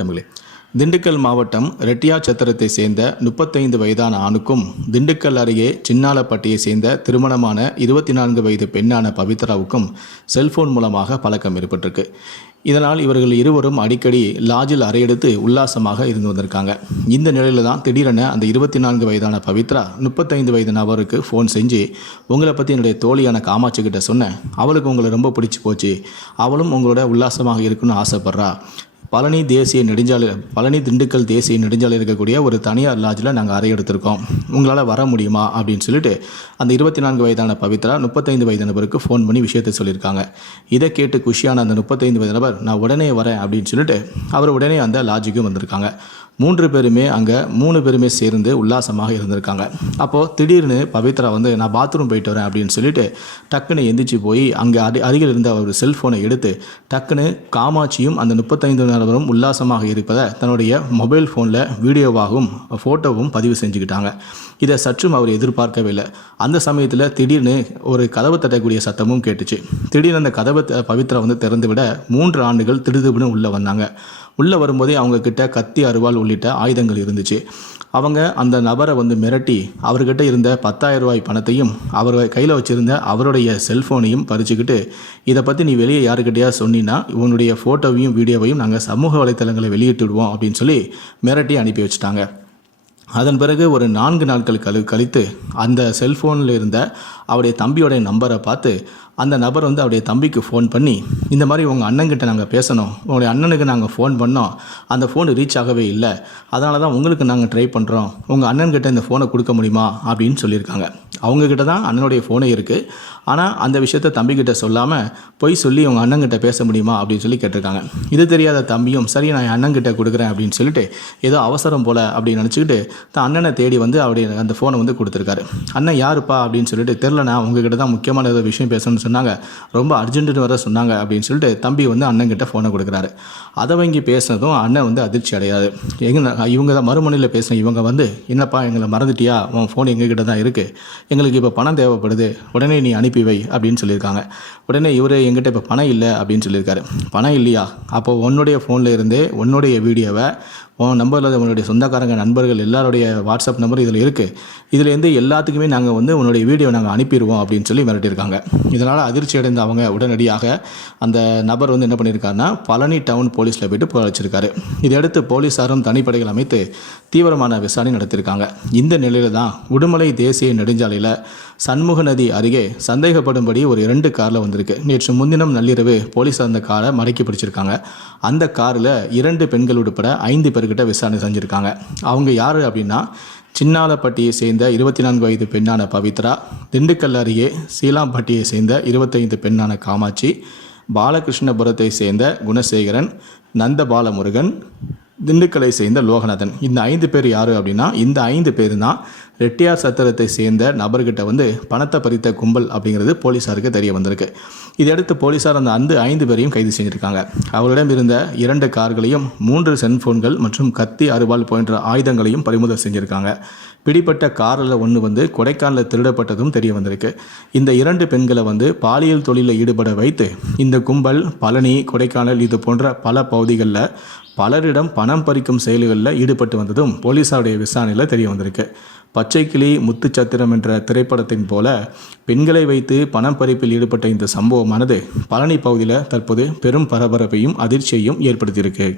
வணக்கங்களே. திண்டுக்கல் மாவட்டம் ரெட்டியாச்சத்திரத்தை சேர்ந்த முப்பத்தைந்து வயதான ஆணுக்கும் திண்டுக்கல் அருகே சின்னாலப்பட்டியை சேர்ந்த திருமணமான இருபத்தி நான்கு வயது பெண்ணான பவித்ராவுக்கும் செல்போன் மூலமாக பழக்கம் ஏற்பட்டிருக்கு. இதனால் இவர்கள் இருவரும் அடிக்கடி லாஜில் அறையெடுத்து உல்லாசமாக இருந்து வந்திருக்காங்க. இந்த நிலையில தான் திடீரென அந்த இருபத்தி நான்கு வயதான பவித்ரா முப்பத்தைந்து வயது நபருக்கு ஃபோன் செஞ்சு உங்களை பற்றி என்னுடைய தோழியான காமாட்சி கிட்ட சொன்னேன். அவளுக்கு உங்களை ரொம்ப பிடிச்சி போச்சு. அவளும் உங்களோட உல்லாசமாக இருக்குன்னு ஆசைப்பட்றா. பழனி தேசிய நெடுஞ்சாலை பழனி திண்டுக்கல் தேசிய நெடுஞ்சாலை இருக்கக்கூடிய ஒரு தனியார் லாட்ஜில் நாங்கள் அறை எடுத்திருக்கோம். உங்களால் வர முடியுமா? அப்படின்னு சொல்லிட்டு அந்த இருபத்தி நான்கு வயதான பவித்ரா முப்பத்தைந்து வயது நபருக்கு ஃபோன் பண்ணி விஷயத்தை சொல்லியிருக்காங்க. இதை கேட்டு குஷியான அந்த முப்பத்தைந்து வயது நபர் நான் உடனே வரேன் அப்படின்னு சொல்லிட்டு அவர் உடனே அந்த லாட்ஜுக்கும் வந்திருக்காங்க. மூன்று பேருமே அங்கே மூணு பேருமே சேர்ந்து உல்லாசமாக இருந்திருக்காங்க. அப்போது திடீர்னு பவித்ரா வந்து நான் பாத்ரூம் போயிட்டு வரேன் அப்படின்னு சொல்லிட்டு டக்குன்னு எந்திரிச்சு போய் அங்கே அடி அருகில் இருந்த ஒரு செல்ஃபோனை எடுத்து டக்குன்னு காமாட்சியும் அந்த முப்பத்தைந்து நபரும் உல்லாசமாக இருப்பதை தன்னுடைய மொபைல் ஃபோனில் வீடியோவாகவும் ஃபோட்டோவும் பதிவு செஞ்சுக்கிட்டாங்க. இதை சற்றும் அவர் எதிர்பார்க்கவே இல்லை. அந்த சமயத்தில் திடீர்னு ஒரு கதவு தட்டக்கூடிய சத்தமும் கேட்டுச்சு. திடீர்னு அந்த கதவை த- பவித்ரா வந்து திறந்து விட மூன்று ஆண்டுகள் திடுதிப்புன்னு உள்ளே வந்தாங்க. உள்ளே வரும்போதே அவங்கக்கிட்ட கத்தி அருவாள் உள்ளிட்ட ஆயுதங்கள் இருந்துச்சு. அவங்க அந்த நபரை வந்து மிரட்டி அவர்கிட்ட இருந்த பத்தாயிரம் ரூபாய் பணத்தையும் அவர் கையில் வச்சுருந்த அவருடைய செல்ஃபோனையும் பறிச்சுக்கிட்டு இதை பற்றி நீ வெளியே யாருக்கிட்டையா சொன்னின்னா உன்னுடைய ஃபோட்டோவையும் வீடியோவையும் நாங்கள் சமூக வலைத்தளங்களை வெளியிட்டுடுவோம் அப்படின்னு சொல்லி மிரட்டி அனுப்பி வச்சுட்டாங்க. அதன் பிறகு ஒரு நான்கு நாட்கள் கழி கழித்து அந்த செல்ஃபோனில் இருந்த அவருடைய தம்பியோடைய நம்பரை பார்த்து அந்த நபர் வந்து அவருடைய தம்பிக்கு ஃபோன் பண்ணி இந்த மாதிரி உங்கள் அண்ணன்கிட்ட நாங்கள் பேசணும். உங்களுடைய அண்ணனுக்கு நாங்கள் ஃபோன் பண்ணோம். அந்த ஃபோன் ரீச் ஆகவே இல்லை. அதனால தான் உங்களுக்கு நாங்கள் ட்ரை பண்ணுறோம் உங்கள் அண்ணன்கிட்ட இந்த ஃபோனை கொடுக்க முடியுமா? அப்படின்னு சொல்லியிருக்காங்க. அவங்கக்கிட்ட தான் அண்ணனுடைய ஃபோனே இருக்குது ஆனால் அந்த விஷயத்த தம்பிக்கிட்ட சொல்லாமல் போய் சொல்லி உங்கள் அண்ணங்கிட்ட பேச முடியுமா அப்படின்னு சொல்லி கேட்டிருக்காங்க. இது தெரியாத தம்பியும் சரி நான் என் அண்ணங்கிட்ட கொடுக்குறேன் அப்படின்னு சொல்லிட்டு ஏதோ அவசரம் போல் அப்படின்னு நினச்சிக்கிட்டு தான் அண்ணனை தேடி வந்து அவருடைய அந்த ஃபோனை வந்து கொடுத்துருக்காரு. அண்ணன் யாருப்பா? அப்படின்னு சொல்லிட்டு தெரிலண்ணா உங்ககிட்ட தான் முக்கியமான ஏதோ விஷயம் பேசணும்னு சொன்னாங்க. ரொம்ப அர்ஜென்ட்டுன்னு வர சொன்னாங்க அப்படின்னு சொல்லிட்டு தம்பி வந்து அண்ணன்கிட்ட ஃபோனை கொடுக்குறாரு. அதை வாங்கி பேசினதும் அண்ணன் வந்து அதிர்ச்சி அடையாது எங்கே இவங்க தான் மறுமணியில் பேசின இவங்க வந்து என்னப்பா எங்களை மறந்துட்டியா? உன் ஃபோன் எங்ககிட்ட தான் இருக்குது எங்களுக்கு இப்போ பணம் தேவைப்படுது உடனே நீ அனுப்பி வை அப்படின்னு சொல்லியிருக்காங்க. உடனே இவர் எங்கிட்ட இப்போ பணம் இல்லை அப்படின்னு சொல்லியிருக்காரு. பணம் இல்லையா? அப்போ உன்னுடைய ஃபோனில் இருந்தே உன்னுடைய வீடியோவை உன் நம்பரில் உன்னுடைய சொந்தக்காரங்க நண்பர்கள் எல்லாருடைய வாட்ஸ்அப் நம்பர் இதில் இருக்குது இதுலேருந்து எல்லாத்துக்குமே நாங்கள் வந்து உன்னுடைய வீடியோ நாங்கள் அனுப்பிடுவோம் அப்படின்னு சொல்லி மிரட்டியிருக்காங்க. இதனால் அதிர்ச்சி அடைந்த அவங்க உடனடியாக அந்த நபர் வந்து என்ன பண்ணியிருக்காருன்னா பழனி டவுன் போலீஸில் போயிட்டு புகார் வச்சிருக்காரு இதையடுத்து போலீஸாரும் தனிப்படைகள் அமைத்து தீவிரமான விசாரணை நடத்தியிருக்காங்க. இந்த நிலையில் தான் உடுமலை தேசிய நெடுஞ்சாலையில் சண்முக நதி அருகே சந்தேகப்படும்படி ஒரு இரண்டு காரில் வந்திருக்கு. நேற்று முன்தினம் நள்ளிரவு போலீஸ் அந்த காரை மடக்கி பிடிச்சிருக்காங்க. அந்த காரில் இரண்டு பெண்கள் உட்பட ஐந்து பேர்கிட்ட விசாரணை செஞ்சுருக்காங்க. அவங்க யார் அப்படின்னா சின்னாலப்பட்டியை சேர்ந்த இருபத்தி நான்கு வயது பெண்ணான பவித்ரா திண்டுக்கல் அருகே சீலாம்பட்டியை சேர்ந்த இருபத்தைந்து பெண்ணான காமாட்சி பாலகிருஷ்ணபுரத்தை சேர்ந்த குணசேகரன் நந்தபாலமுருகன் திண்டுக்கலை சேர்ந்த லோகநாதன். இந்த ஐந்து பேர் யார் அப்படின்னா இந்த ஐந்து பேர் தான் ரெட்டியார் சத்திரத்தை சேர்ந்த நபர்கிட்ட வந்து பணத்தை பறித்த கும்பல் அப்படிங்கிறது போலீஸாருக்கு தெரிய வந்திருக்கு. இதையடுத்து போலீஸார் அந்த அந்த ஐந்து பேரையும் கைது செஞ்சுருக்காங்க. அவரிடம் இருந்த இரண்டு கார்களையும் மூன்று செல்போன்கள் மற்றும் கத்தி அருவாள் போன்ற ஆயுதங்களையும் பறிமுதல் செஞ்சுருக்காங்க. பிடிப்பட்ட காரில் ஒன்று வந்து கொடைக்கானலில் திருடப்பட்டதும் தெரிய வந்திருக்கு. இந்த இரண்டு பெண்களை வந்து பாலியல் தொழிலில் ஈடுபட வைத்து இந்த கும்பல் பழனி கொடைக்கானல் இது போன்ற பல பகுதிகளில் பலரிடம் பணம் பறிக்கும் செயல்களில் ஈடுபட்டு வந்ததும் போலீஸாருடைய விசாரணையில் தெரிய வந்திருக்கு. பச்சைக்கிளி முத்துச்சத்திரம் என்ற திரைப்படத்தின் போல பெண்களை வைத்து பணம் பறிப்பில் ஈடுபட்ட இந்த சம்பவமானது பழனி பகுதியில் தற்போது பெரும் பரபரப்பையும் அதிர்ச்சியையும் ஏற்படுத்தியிருக்கு.